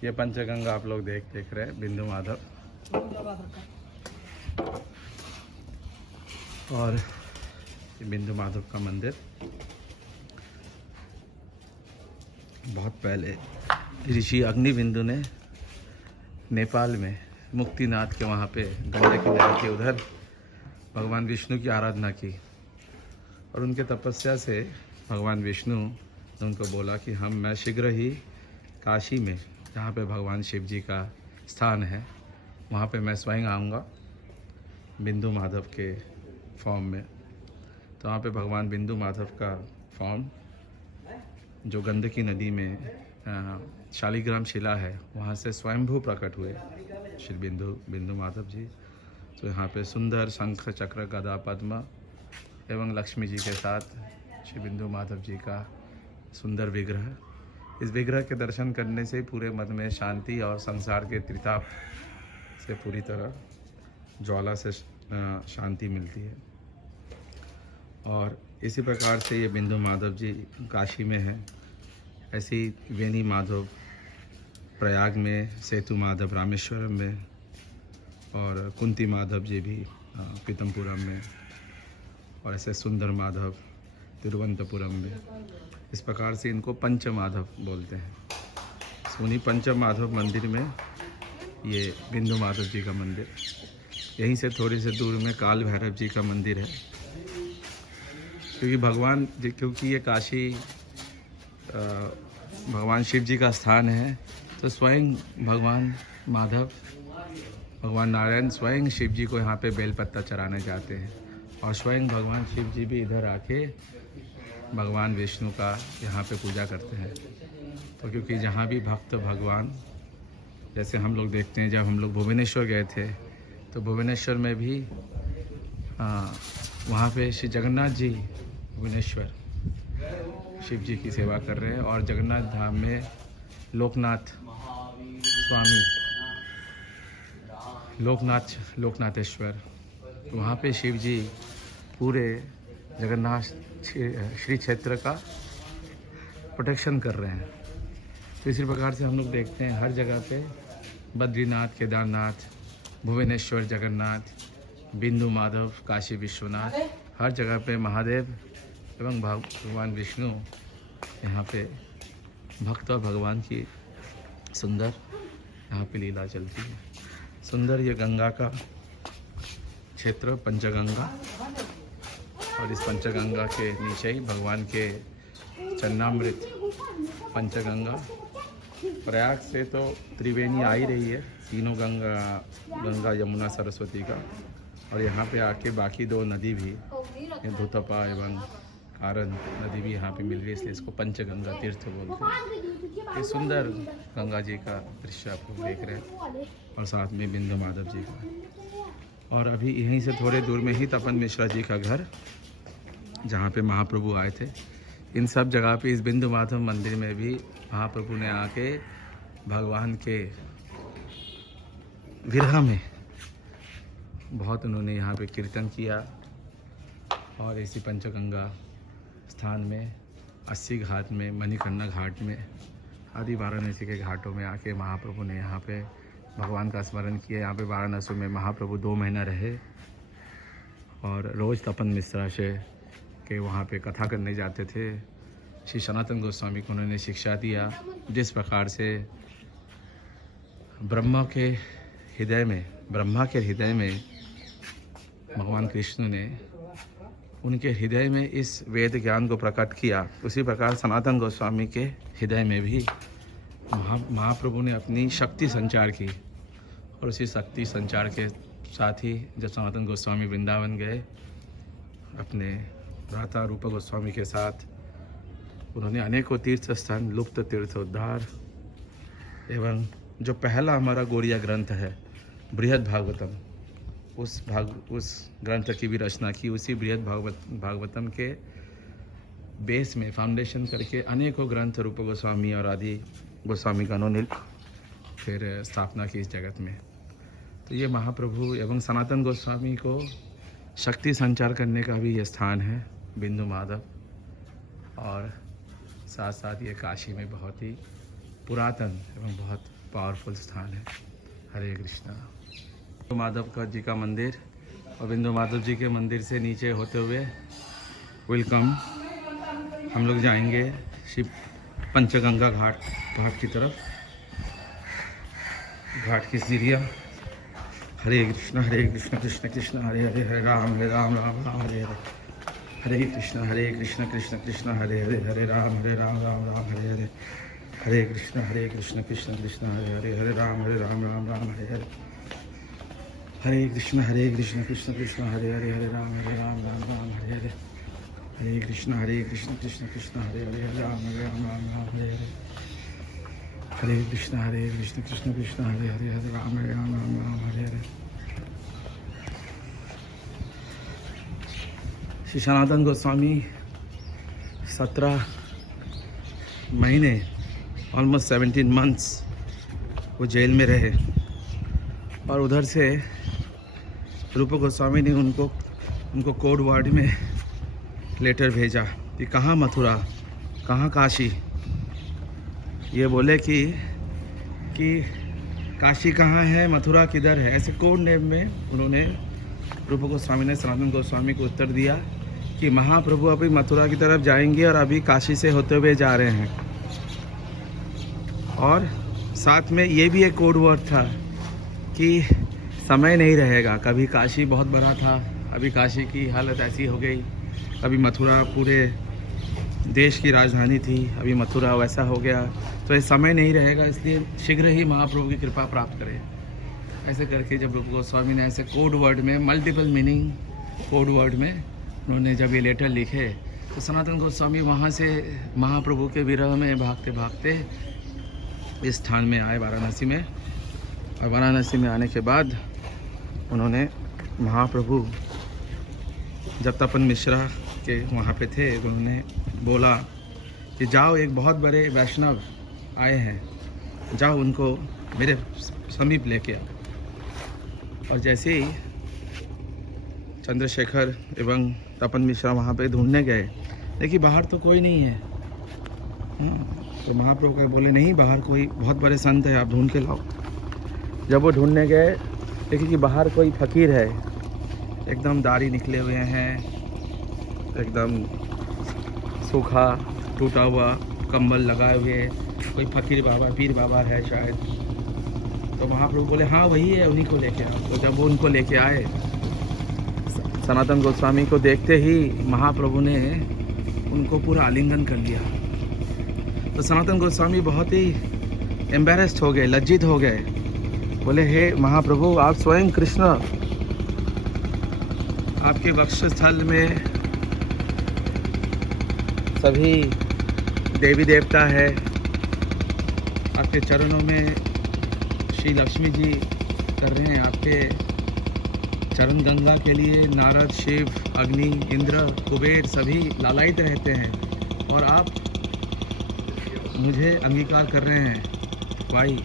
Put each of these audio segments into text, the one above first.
ये पंचगंगा आप लोग देख रहे हैं, बिंदु माधव। और ये बिंदु माधव का मंदिर बहुत पहले ऋषि अग्निबिंदु ने नेपाल में मुक्तिनाथ के वहाँ पे गंडकी नदी के उधर भगवान विष्णु की आराधना की, और उनके तपस्या से भगवान विष्णु ने उनको बोला कि मैं शीघ्र ही काशी में, जहाँ पे भगवान शिव जी का स्थान है, वहाँ पे मैं स्वयं आऊँगा बिंदु माधव के फॉर्म में। तो वहाँ पे भगवान बिंदु माधव का फॉर्म जो गंडकी नदी में शालिग्राम शिला है, वहाँ से स्वयंभू प्रकट हुए श्री बिंदु माधव जी। तो यहाँ पे सुंदर शंख चक्र गदा पद्म एवं लक्ष्मी जी के साथ श्री बिंदु माधव जी का सुंदर विग्रह। इस विग्रह के दर्शन करने से पूरे मन में शांति और संसार के त्रिताप से पूरी तरह ज्वाला से शांति मिलती है। और इसी प्रकार से ये बिंदु माधव जी काशी में है। ऐसे ही वेणी माधव प्रयाग में, सेतु माधव रामेश्वरम में, और कुंती माधव जी भी पीतमपुरम में, और ऐसे सुंदर माधव तिरुवनंतपुरम में। इस प्रकार से इनको पंच माधव बोलते हैं। उन्हीं पंच माधव मंदिर में ये बिंदु माधव जी का मंदिर। यहीं से थोड़ी से दूर में काल भैरव जी का मंदिर है। क्योंकि ये काशी भगवान शिव जी का स्थान है, तो स्वयं भगवान माधव, भगवान नारायण स्वयं शिव जी को यहाँ पे बेलपत्ता चढ़ाने जाते हैं, और स्वयं भगवान शिव जी भी इधर आके भगवान विष्णु का यहाँ पे पूजा करते हैं। तो क्योंकि जहाँ भी भक्त भगवान, जैसे हम लोग देखते हैं, जब हम लोग भुवनेश्वर गए थे तो भुवनेश्वर में भी वहाँ पे श्री जगन्नाथ जी भुवनेश्वर शिव जी की सेवा कर रहे हैं, और जगन्नाथ धाम में लोकनाथेश्वर, वहाँ पे शिव जी पूरे जगन्नाथ श्री क्षेत्र का प्रोटेक्शन कर रहे हैं। तो इसी प्रकार से हम लोग देखते हैं हर जगह पे बद्रीनाथ, केदारनाथ, भुवनेश्वर जगन्नाथ, बिंदु माधव, काशी विश्वनाथ, हर जगह पे महादेव एवं भगवान विष्णु यहाँ पे भक्त और भगवान की सुंदर यहाँ पे लीला चलती है। सुंदर ये गंगा का क्षेत्र पंचगंगा, और इस पंचगंगा के नीचे ही भगवान के चरणामृत पंचगंगा। प्रयाग से तो त्रिवेणी आ ही रही है, तीनों गंगा यमुना सरस्वती का, और यहाँ पे आके बाकी दो नदी भी, धुतपा एवं कारण नदी भी यहाँ पे मिल गई, इसलिए इसको पंचगंगा तीर्थ बोलते हैं। ये सुंदर गंगा जी का दृश्य आप लोग देख रहे हैं, और साथ में बिंदु माधव जी का। और अभी यहीं से थोड़े दूर में ही तपन मिश्रा जी का घर, जहाँ पे महाप्रभु आए थे। इन सब जगह पे इस बिंदु माधव मंदिर में भी महाप्रभु ने आके भगवान के विरह में बहुत उन्होंने यहाँ पे कीर्तन किया। और इसी पंचगंगा स्थान में 80 घाट में, मणिकर्णिका घाट में, आदि वाराणसी के घाटों में आके महाप्रभु ने यहाँ पे भगवान का स्मरण किया। यहाँ पे वाराणसी में महाप्रभु 2 महीना रहे, और रोज़ तपन मिश्रा से के वहाँ पे कथा करने जाते थे। श्री सनातन गोस्वामी को उन्होंने शिक्षा दिया, जिस प्रकार से ब्रह्मा के हृदय में भगवान कृष्ण ने उनके हृदय में इस वेद ज्ञान को प्रकट किया, उसी प्रकार सनातन गोस्वामी के हृदय में भी महाप्रभु ने अपनी शक्ति संचार की। और उसी शक्ति संचार के साथ ही जब सनातन गोस्वामी वृंदावन गए, अपने भ्राता रूप गोस्वामी के साथ, उन्होंने अनेकों तीर्थ स्थान, लुप्त तीर्थोद्धार एवं जो पहला हमारा गौड़िया ग्रंथ है बृहद भागवतम, उस ग्रंथ की भी रचना की। उसी बृहद भागवतम के बेस में फाउंडेशन करके अनेकों ग्रंथ रूप गोस्वामी और आदि गोस्वामी गणों ने फिर स्थापना की इस जगत में। तो ये महाप्रभु एवं सनातन गोस्वामी को शक्ति संचार करने का भी ये स्थान है बिंदु माधव। और साथ साथ ये काशी में बहुत ही पुरातन एवं बहुत पावरफुल स्थान है। हरे कृष्णा। बिंदु माधव का जी का मंदिर और बिंदु माधव जी के मंदिर से नीचे होते हुए वेलकम हम लोग जाएंगे शिव पंचगंगा घाट की तरफ। घाट की सीढ़ियाँ। हरे कृष्ण कृष्ण कृष्ण हरे हरे, हरे राम राम राम हरे हरे। हरे कृष्ण कृष्ण कृष्ण हरे हरे, हरे राम राम राम हरे हरे। हरे कृष्ण कृष्ण कृष्ण हरे हरे, हरे राम राम राम हरे हरे। हरे कृष्ण कृष्ण कृष्ण हरे हरे, हरे राम राम राम हरे हरे। हरे कृष्ण कृष्ण कृष्ण हरे हरे, हरे राम राम हरे हरे। हरे कृष्ण कृष्ण कृष्ण हरे हरे, हरे राम राम हरे हरे। श्री सनातन गोस्वामी 17 महीने ऑलमोस्ट 17 मंथ्स वो जेल में रहे और उधर से रूप गोस्वामी ने उनको कोड वर्ड में लेटर भेजा कि कहाँ मथुरा, कहाँ काशी। ये बोले कि काशी कहाँ है, मथुरा किधर है, ऐसे कोड नेम में उन्होंने रूप गोस्वामी ने सनातन गोस्वामी को उत्तर दिया कि महाप्रभु अभी मथुरा की तरफ जाएंगे और अभी काशी से होते हुए जा रहे हैं। और साथ में ये भी एक कोड वर्ड था कि समय नहीं रहेगा, कभी काशी बहुत बड़ा था, अभी काशी की हालत ऐसी हो गई, कभी मथुरा पूरे देश की राजधानी थी, अभी मथुरा वैसा हो गया, तो ये समय नहीं रहेगा, इसलिए शीघ्र ही महाप्रभु की कृपा प्राप्त करें। ऐसे करके जब रूप गोस्वामी ने ऐसे कोड वर्ड में मल्टीपल मीनिंग कोड वर्ड में उन्होंने जब ये लेटर लिखे तो सनातन गोस्वामी वहाँ से महाप्रभु के विरह में भागते भागते इस स्थान में आए वाराणसी में। और वाराणसी में आने के बाद उन्होंने महाप्रभु जब तपन मिश्रा के वहाँ पे थे तो उन्होंने बोला कि जाओ, एक बहुत बड़े वैष्णव आए हैं, जाओ उनको मेरे समीप लेके आओ। और जैसे ही चंद्रशेखर एवं तपन मिश्रा वहाँ पे ढूंढने गए, देखिए बाहर तो कोई नहीं है। तो महाप्रभु का बोले नहीं, बाहर कोई बहुत बड़े संत है, आप ढूंढ के लाओ। जब वो ढूंढने गए देखिए कि बाहर कोई फकीर है, एकदम दाढ़ी निकले हुए हैं, एकदम सूखा टूटा हुआ कंबल लगाए हुए, कोई फकीर बाबा पीर बाबा है शायद। तो महाप्रभु बोले हाँ वही है, उन्हीं को लेके आओ। तो जब वो उनको लेके आए, सनातन गोस्वामी को देखते ही महाप्रभु ने उनको पूरा आलिंगन कर लिया। तो सनातन गोस्वामी बहुत ही एम्बेरेस्ड हो गए, लज्जित हो गए। बोले हे महाप्रभु, आप स्वयं कृष्ण, आपके वक्षस्थल में सभी देवी देवता है, आपके चरणों में श्री लक्ष्मी जी कर रहे हैं, आपके चरण गंगा के लिए नारद, शिव, अग्नि, इंद्र, कुबेर सभी लालायित रहते हैं और आप मुझे अंगीकार कर रहे हैं भाई।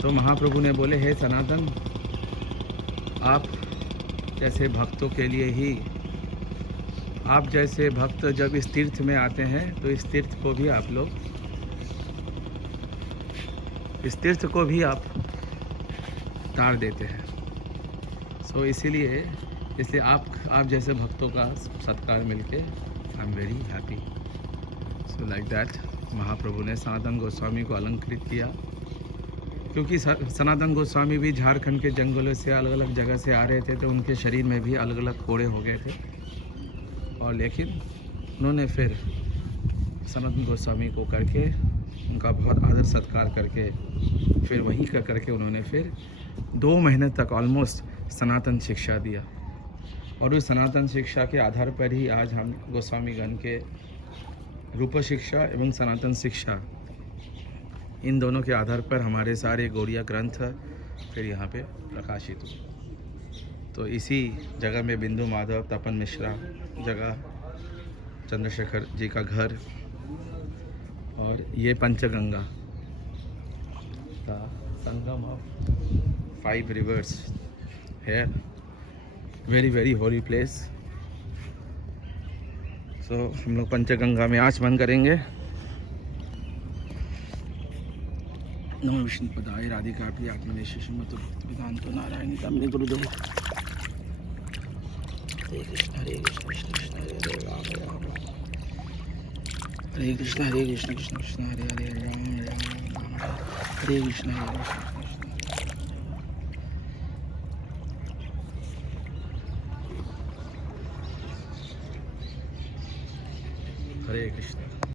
तो महाप्रभु ने बोले हे सनातन, आप जैसे भक्तों के लिए ही, आप जैसे भक्त जब इस तीर्थ में आते हैं तो इस तीर्थ को भी आप लोग, इस तीर्थ को भी आप तार देते हैं। सो इसीलिए आप जैसे भक्तों का सत्कार मिलके I am very happy. So like that Mahaprabhu ने सनातन गोस्वामी को अलंकृत किया, क्योंकि सनातन गोस्वामी भी झारखंड के जंगलों से अलग अलग जगह से आ रहे थे, तो उनके शरीर में भी अलग अलग कोड़े हो गए थे। और लेकिन उन्होंने फिर सनातन गोस्वामी को करके उनका बहुत आदर सत्कार करके फिर वही करके उन्होंने फिर 2 महीने तक ऑलमोस्ट सनातन शिक्षा दिया। और उस सनातन शिक्षा के आधार पर ही आज हम गोस्वामीगण के रूप शिक्षा एवं सनातन शिक्षा, इन दोनों के आधार पर हमारे सारे गौड़िया ग्रंथ फिर यहाँ पे प्रकाशित हुए। तो इसी जगह में बिंदु माधव तपन मिश्रा जगह, चंद्रशेखर जी का घर, और ये Panchganga, the Sangam of 5 rivers here, very very holy place। सो हम लोग पंचगंगा में आँच बंद करेंगे। नमो विष्णुपदाय राधिकाप्रिय आत्मनेश्वर श्रीमद् भक्तिवेदांतो नारायण तमने गुरुदेव। हरे कृष्ण कृष्ण कृष्ण हरे हरे राम राम राम हरे कृष्ण कृष्ण कृष्ण हरे हरे राम राम राम हरे कृष्ण कृष्ण हरे कृष्ण।